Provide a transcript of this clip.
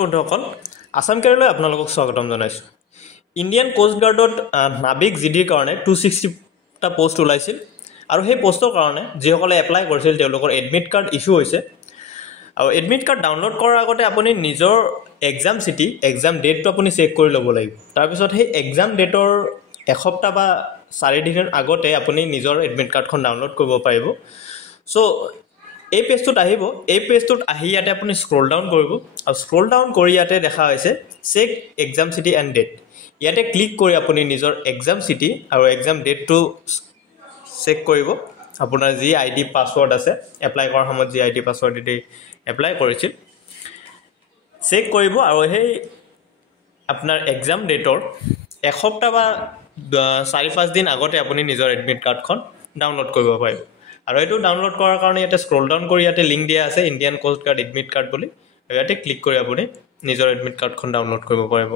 বন্ধুসকল আসাম কেৰেলাই আপোনালোকক স্বাগতম জনাইছোঁ ইণ্ডিয়ান কোষ্ট গাৰ্ডত নাবিক জিডিৰ কাৰণে 260টা পোষ্ট ওলাইছিল আৰু সেই পোষ্টৰ কাৰণে যিসকলে এপ্লাই কৰিছিল তেওঁলোকৰ এডমিট কাৰ্ড ইস্যু হৈছে আৰু এডমিট কাৰ্ড ডাউনলোড কৰাৰ আগতে আপুনি নিজৰ এক্সাম চিটি এক্সাম ডেটটো আপুনি চেক কৰি ল'ব লাগিব তাৰপিছত সেই এক্সাম ডেটৰ এসপ্তাহ বা 4 দিনৰ আগতে আপুনি নিজৰ এডমিট কাৰ্ডখন ডাউনলোড কৰিব পাৰিব সো এই পেজটোত আহিব এই পেজটোত আহি ইয়াতে আপুনি স্ক্ৰল ডাউন কৰিব আৰু স্ক্ৰল ডাউন কৰি ইয়াতে দেখা হৈছে check exam city and date ইয়াতে ক্লিক কৰি আপুনি নিজৰ এক্সাম চিটি আৰু এক্সাম ডেটটো চেক কৰিব আপোনাৰ যি আইডি পাছৱৰ্ড আছে এপ্লাই কৰাৰ সময়ত যি আইডি পাছৱৰ্ড দি এপ্লাই কৰিছিল চেক কৰিব আৰু সেই আপোনাৰ এক্সাম ডেটৰ এসপ্তাহ বা 4-5 দিন আগতে আপুনি নিজৰ এডমিট কাৰ্ডখন ডাউনলোড কৰিব পাৰিব আৰু এইটো ডাউনলোড কৰাৰ কাৰণে ইয়াতে স্ক্ৰল ডাউন কৰি ইয়াতে লিংক দিয়া আছে Indian coast guard admit card বুলি ইয়াতে ক্লিক কৰি আপুনি নিজৰ এডমিট কাৰ্ডখন ডাউনলোড কৰিব পাৰিব